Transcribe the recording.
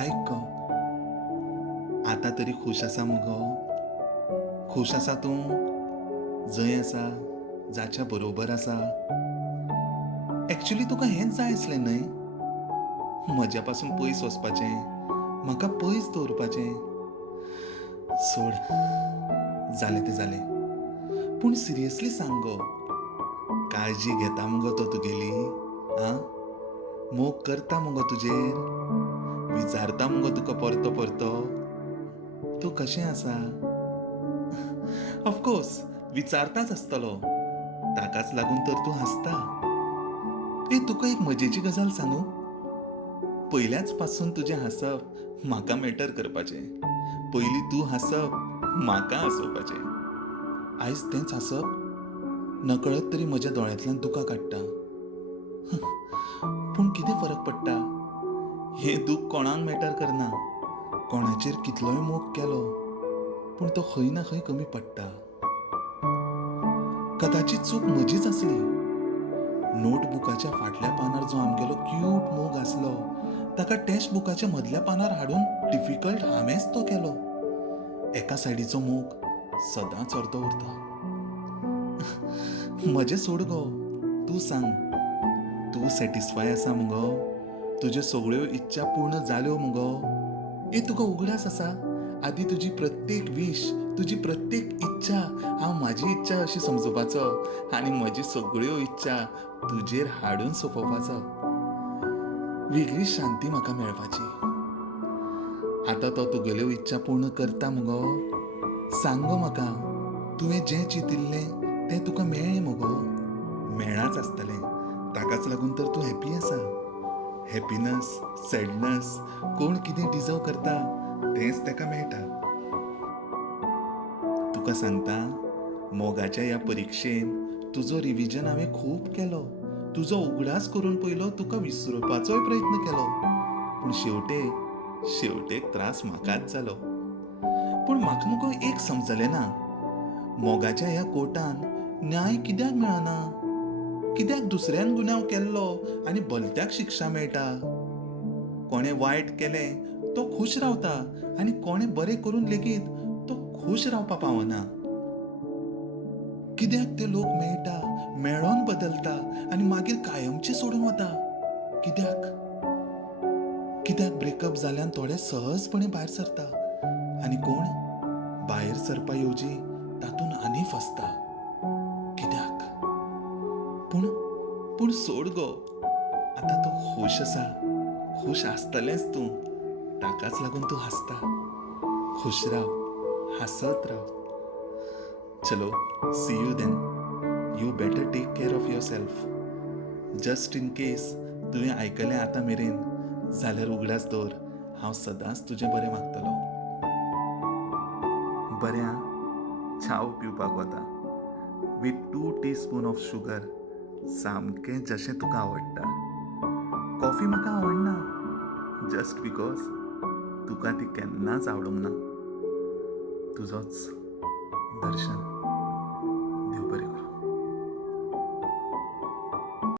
ऐक गो, आता तरी खुश आसा मुगो? खुश आसा तूं? जंय आसा, जाच्या बरोबर आसा? एक्चुअली तुका हेंच जाय आसलें न्हय? म्हज्या पासून पयस वचपाचें, म्हाका पयस दवरपाचें. सोड, जालें तें जालें. पूण सिरियसली सांग गो, काळजी घेता मुगो तो तुगेली? आं? मोग करता मुगो तुजेर? विचारता मुगो तुका परतो परतो? तूं कशें आसा? ऑफकोर्स विचारताच आसतलो. ताकाच लागून तर तूं हांसता. तुका एक मजेची गजाल सांगू? पयल्याच पासून तुजें हांसप म्हाका मॅटर करपाचें. पयलीं तूं हांसप, म्हाका हांसोवपाचें. आयज तेंच हांसप नकळत तरी म्हज्या दोळ्यांतल्यान दुकां काडटा. पूण कितें फरक पडटा? हें दूख कोणाक मॅटर करना. कोणाचेर कितलोय मोग केलो, पूण तो खंय ना खंय कमी पडटा. कदाचित चूक म्हजीच आसली. नोटबुकाच्या फाटल्या पानार जो आमगेलो क्यूट मोग आसलो, ताका टेक्स्ट बुकाच्या मदल्या पानार हाडून डिफिकल्ट हांवेंच तो केलो. एका सायडीचो मोग सदांच अर्दो उरता. म्हजें सोड गो, तूं सांग, तूं सॅटिस्फाय आसा मुगो? तुज्यो सगळ्यो इच्छा पूर्ण जाल्यो मुगो? तुका उगडास आसा? आदी तुजी प्रत्येक वीश, तुजी प्रत्येक इच्छा हांव म्हाजी इच्छा अशी समजोवपाचो आनी म्हजी सगळ्यो इच्छा तुजेर हाडून सोंपोवपाचो. वेगळी शांती म्हाका मेळपाची. आतां तो तुगेल्यो इच्छा पूर्ण करता मुगो? सांग गो म्हाका, तुवें जें चिंतिल्लें तें तुका मेळ्ळें मुगो? मेळ्ळाच आसतलें, ताकाच लागून तर तूं हॅप्पी आसा. हॅपिनस, सॅडनस, कोण कितें डिजर्व करता तेंच ताका मेळटा. तुका सांगता, मोगाच्या ह्या परिक्षेन तुजो रिव्हिजन हांवें खूब केलो. तुजो उगडास करून पयलो, तुका विसरोवपाचोय प्रयत्न केलो. पूण शेवटेक त्रास म्हाकाच जालो. पूण म्हाका मुगो एक समजलें ना. मोगाच्या ह्या कोर्टान न्याय कित्याक मेळना? कित्याक दुसऱ्यान गुन्यांव केल्लो आनी भलत्याक शिक्षा मेळटा? कोणें वायट केलें तो खूश रावता आनी कोणें बरें करून लेगीत तो खूश रावपा पावना. कित्याक ते लोक मेळटा, मेळोन बदलता आनी मागीर कायमचे सोडून वता? कित्याक? कित्याक ब्रेकअप जाल्यान थोडे सहजपणे भायर सरता आनी कोण भायर सरपा येवजी तातून आनी फसता? कित्याक? पूण सोड गो, आतां तूं खूश आसा. खूश आसतलेंच तूं. ताकाच लागून तूं हांसता. खुश राव, हांसत राव. चलो, see you then. You better take care of yourself. Just in case तुवें आयकलें आतां मेरेन, जाल्यार उगडास दवर, हांव सदांच तुजें बरें मागतलों. बरें आं? च्याव पिवपाक वता. With 2 teaspoon of sugar. सामकें जशें तुका आवडटा. कॉफी म्हाका आवडना, जस्ट बिकॉज तुका ती केन्नाच आवडूंक ना. तुजोच दर्शन. देव बरें